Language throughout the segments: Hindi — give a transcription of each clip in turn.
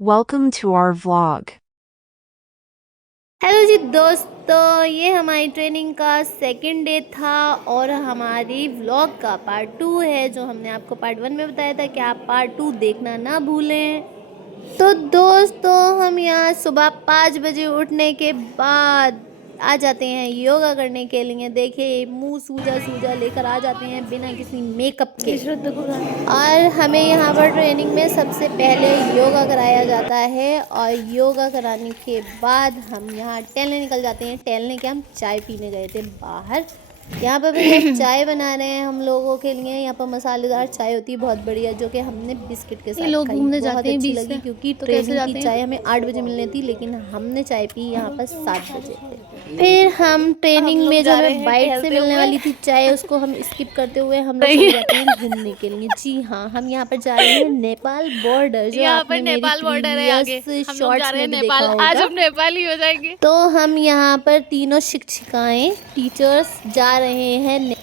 Welcome to our vlog. Hello जी दोस्तों, ये हमारी ट्रेनिंग का सेकंड डे था और हमारी व्लॉग का पार्ट 2 है, जो हमने आपको पार्ट 1 में बताया था कि आप पार्ट 2 देखना ना भूलें। तो दोस्तों, हम यहाँ सुबह 5 बजे उठने के बाद आ जाते हैं योगा करने के लिए। देखिए, मुंह सूजा सूजा लेकर आ जाते हैं बिना किसी मेकअप के। और हमें यहाँ पर ट्रेनिंग में सबसे पहले योगा कराया जाता है और योगा कराने के बाद हम यहाँ टहलने निकल जाते हैं। टहलने के हम चाय पीने गए थे बाहर। यहाँ पर भैया चाय बना रहे हैं हम लोगों के लिए। यहाँ पर मसालेदार चाय होती है बहुत बढ़िया, जो कि हमने बिस्किट के साथ लोग खाई। घूमने बहुत जाते हैं अच्छी 20 लगी, से, क्योंकि तो कैसे ट्रेनिंग जाते की हैं? चाय हमें 8 बजे मिलनी थी, लेकिन हमने चाय पी यहाँ पर 7 बजे। फिर हम ट्रेनिंग में जो हमें बाइट से मिलने वाली थी चाय, उसको हम स्किप करते हुए हम लोग चले जाते हैं घूमने के लिए। जी हाँ, हम यहाँ पर जा रहे हैं नेपाल बॉर्डर, जो यहाँ पर आपने मेरी नेपाल बॉर्डर है आगे। प्रीवियस हम लोग जा शॉर्ट्स रहे हैं में भी देखा नेपाल। आज होगा। हम नेपाल ही हो जाएंगे। तो हम यहाँ पर तीनों शिक्षिकाएं, टीचर्स जा रहे हैं।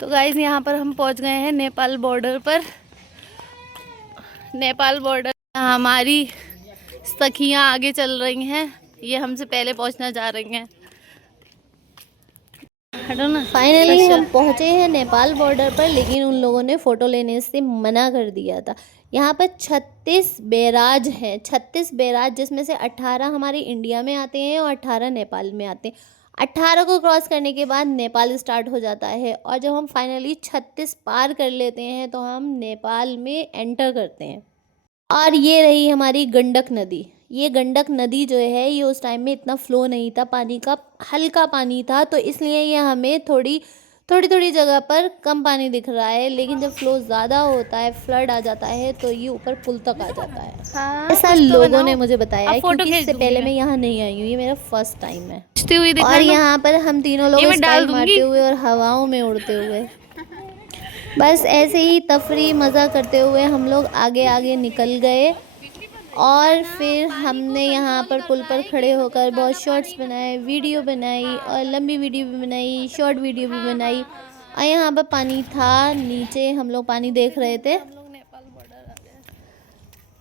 तो गाइज, यहाँ पर हम पहुँच गए हैं नेपाल बॉर्डर पर। नेपाल बॉर्डर हमारी सखियाँ आगे चल रही हैं, ये हमसे पहले पहुँचना जा रही हैं। हटो ना। फाइनली हम पहुंचे हैं नेपाल बॉर्डर पर, लेकिन उन लोगों ने फ़ोटो लेने से मना कर दिया था। यहाँ पर 36 बैराज हैं, 36 बैराज, जिसमें से 18 हमारे इंडिया में आते हैं और 18 नेपाल में आते हैं। 18 को क्रॉस करने के बाद नेपाल स्टार्ट हो जाता है, और जब हम फाइनली 36 पार कर लेते हैं तो हम नेपाल में एंटर करते हैं। और ये रही हमारी गंडक नदी। ये गंडक नदी जो है, ये उस टाइम में इतना फ़्लो नहीं था, पानी का हल्का पानी था, तो इसलिए ये हमें थोड़ी थोड़ी जगह पर कम पानी दिख रहा है। लेकिन जब फ़्लो ज़्यादा होता है, फ्लड आ जाता है, तो ये ऊपर पुल तक आ जाता है। हाँ, ऐसा कुछ तो लोगों ने बनाओ। मुझे बताया अब है, फोटो क्योंकि खींच इससे दूंगी पहले मैं। मैं यहाँ नहीं आई हूँ, ये मेरा फर्स्ट टाइम है। खींचती हुई दिखना और ना। यहाँ पर हम तीनों ये लोग मैं डाल स्टाइल मारते दूंगी। हुए और हवाओं में उड़ते हुए, बस ऐसे ही तफरी मज़ा करते हुए हम लोग आगे आगे निकल गए। और फिर हमने यहाँ पर पुल पर खड़े होकर बहुत शॉर्ट्स बनाए, वीडियो बनाई, और लंबी वीडियो भी बनाई, शॉर्ट वीडियो भी बनाई। और यहाँ पर पानी था नीचे, हम लोग पानी देख रहे थे।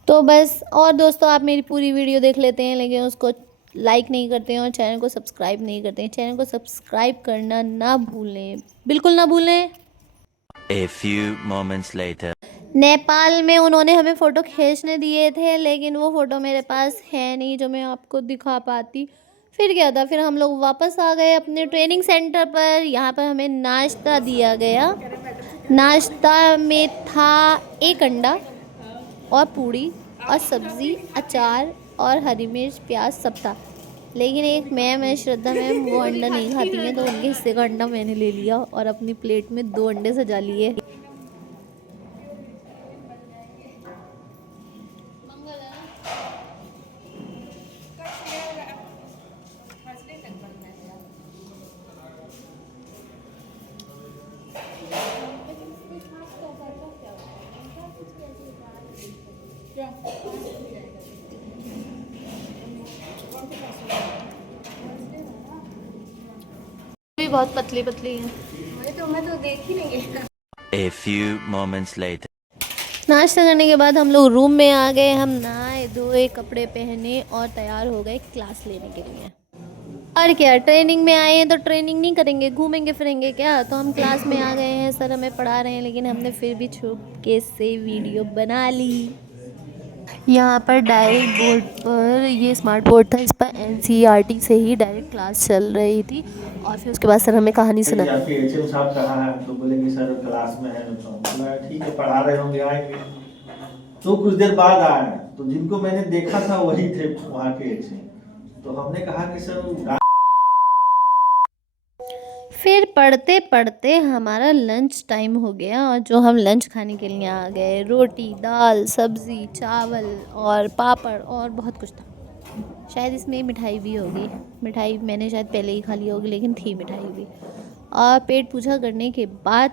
तो बस, और दोस्तों, आप मेरी पूरी वीडियो देख लेते हैं लेकिन उसको लाइक नहीं करते हैं और चैनल को सब्सक्राइब नहीं करते हैं। चैनल को सब्सक्राइब करना ना भूलें, बिल्कुल ना भूलें। A few moments later. Nepal में उन्होंने हमें फ़ोटो खींचने दिए थे, लेकिन वो फ़ोटो मेरे पास है नहीं जो मैं आपको दिखा पाती। फिर क्या था, फिर हम लोग वापस आ गए अपने ट्रेनिंग सेंटर पर। यहाँ पर हमें नाश्ता दिया गया। नाश्ता में था एक अंडा और पूड़ी और सब्ज़ी, अचार और हरी मिर्च, प्याज, सब था। लेकिन एक मैम है, श्रद्धा मैम, वो अंडा नहीं खाती हैं, तो उनके हिस्से का अंडा मैंने ले लिया और अपनी प्लेट में 2 अंडे सजा लिए। भी बहुत पतली पतली है। A few moments later. नाश्ता करने के बाद हम लोग रूम में आ गए। हम नहाए धोए, कपड़े पहने और तैयार हो गए क्लास लेने के लिए। और क्या, ट्रेनिंग में आए हैं तो ट्रेनिंग नहीं करेंगे, घूमेंगे फिरेंगे क्या? तो हम क्लास में आ गए हैं, सर हमें पढ़ा रहे हैं, लेकिन हमने फिर भी छुपके से वीडियो बना ली। यहाँ पर डायरेक्ट बोर्ड पर, ये स्मार्ट बोर्ड था, इस पर NCERT से ही डायरेक्ट क्लास चल रही थी। और फिर उसके बाद सर हमें कहानी सुना। आपके HM साहब कहाँ हैं? तो बोले कि सर क्लास में है। तो बोला ठीक है, पढ़ा रहे होंगे, आएंगे। तो कुछ देर बाद आए, तो जिनको मैंने देखा था वही थे वहाँ के HM। तो हमने कहा कि सर, फिर पढ़ते पढ़ते हमारा लंच टाइम हो गया, और जो हम लंच खाने के लिए आ गए, रोटी, दाल, सब्ज़ी, चावल और पापड़ और बहुत कुछ था। शायद इसमें मिठाई भी होगी। मिठाई मैंने शायद पहले ही खा ली होगी, लेकिन थी मिठाई भी। और पेट पूजा करने के बाद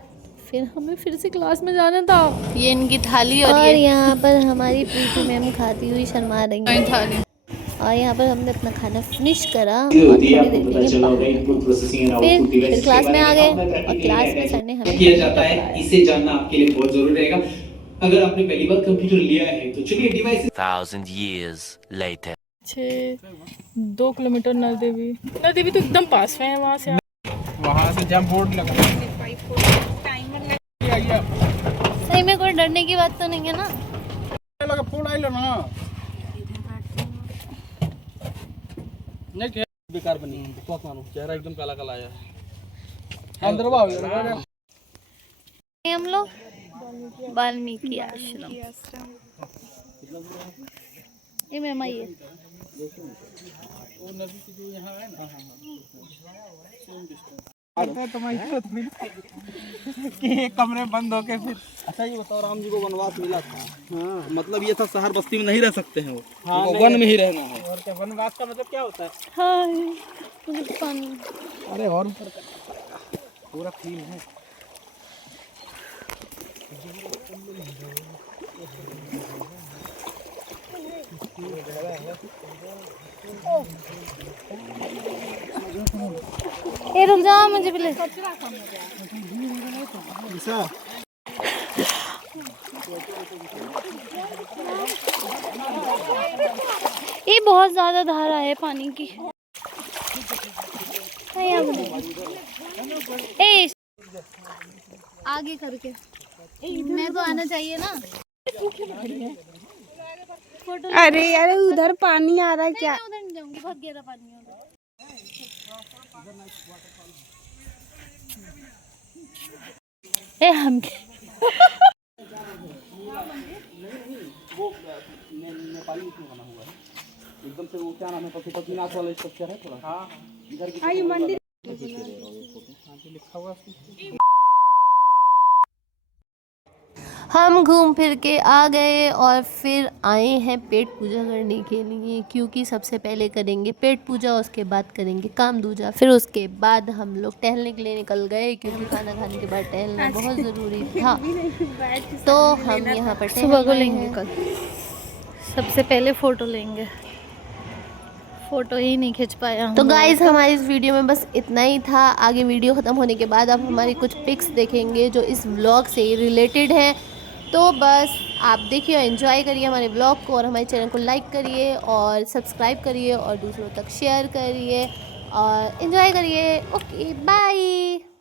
फिर हमें फिर से क्लास में जाना था। ये इनकी थाली और और ये यहाँ पर हमारी प्रीति मैम खाती हुई शर्मा रही हैं। थाली। और यहाँ पर हमने अपना खाना फिनिश करा और थोड़ी देर के लिए बाहर। फिर क्लास में आ गए और क्लास में सर ने हमें किया जाता है, इसे जानना आपके लिए बहुत जरूरी रहेगा। अगर आपने पहली बार कंप्यूटर लिया है तो चलिए device 1,000 years later. 2 kilometre Nardevi तो एकदम पास में है वहाँ से जब बोर्ड लगा सही में कोई डरने की बात तो नहीं है ना? लगा फोन आई लो ना नहीं क्या बेकार बनी बहुत मानो चेहरा एकदम काला काला आया अंदर हम लोग वाल्मीकि आश्रम। ये मेरा माई है। कमरे बंद होके फिर। अच्छा ये बताओ, राम जी को वनवास मिला था। हाँ, मतलब ये था शहर बस्ती में नहीं रह सकते हैं वो। हाँ, वो वन में ही रहना है। और क्या वनवास का मतलब क्या होता है? हाँ, अरे और पूरा फील है। ए रुक जाओ, मुझे भी ले। ये बहुत ज्यादा धारा है पानी की। ए आगे करके मैं तो आना चाहिए ना। अरे यार उधर पानी आ रहा है क्या? मैं उधर नहीं जाऊंगी, बहुत गहरा पानी है उधर। ए हम नेपाली इसमें बना हुआ है एकदम से। वो क्या नाम है, पशुपतिनाथ वाला स्ट्रक्चर है थोड़ा। हाँ इधर की मंदिर लिखा हुआ है। हम घूम फिर के आ गए और फिर आए हैं पेट पूजा करने के लिए, क्योंकि सबसे पहले करेंगे पेट पूजा, उसके बाद करेंगे काम दूजा, फिर उसके बाद हम लोग टहलने के लिए निकल गए, क्योंकि खाना खाने के बाद टहलना बहुत ज़रूरी था। तो हम यहाँ पर सुबह को लेंगे कल। सबसे पहले फ़ोटो लेंगे, फ़ोटो ही नहीं खींच पाया। तो गाइस हमारी इस वीडियो में बस इतना ही था। आगे वीडियो ख़त्म होने के बाद आप हमारी कुछ पिक्स देखेंगे जो इस व्लॉग से रिलेटेड हैं। तो बस आप देखिए, एंजॉय करिए हमारे व्लॉग को, और हमारे चैनल को लाइक करिए और सब्सक्राइब करिए और दूसरों तक शेयर करिए और एंजॉय करिए। Okay bye.